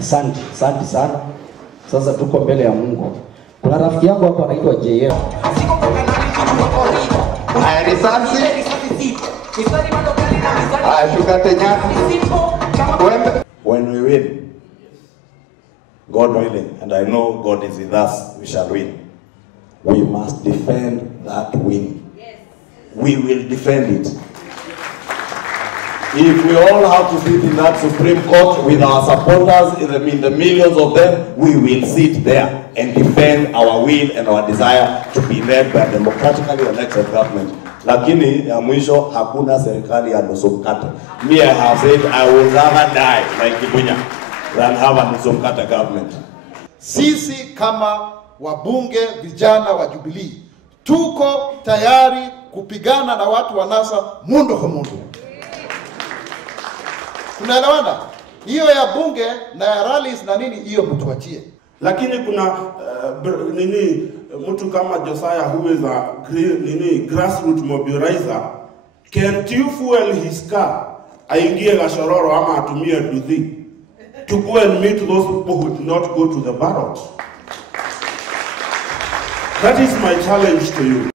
Asante sana. Sasa tuko mbele ya Mungu. Kuna rafiki yangu hapo anaitwa JF. Haya risasi. Haya shukate nyasi. When we win, God willing, and I know God is with us, we shall win. We must defend that win. We will defend it. If we all have to sit in that Supreme Court with our supporters, in the millions of them, we will sit there and defend our will and our desire to be led by a democratically elected government. Lakini ya mwisho hakuna serikali ya nusu mkate. Me, I have said I will rather die like Kibunya than have a nusu mkate government. Sisi kama wabunge vijana wa Jubilee tuko tayari kupigana na watu wa NASA mundu kwa mundu. Tunaelewana? Hiyo ya bunge na ya rallies na nini hiyo mtuachie. Lakini kuna mtu kama Josiah who is a grassroots mobilizer, can't you fuel his car aingie Gashororo ama atumie Duthi to go and meet those people who did not go to the ballot? That is my challenge to you.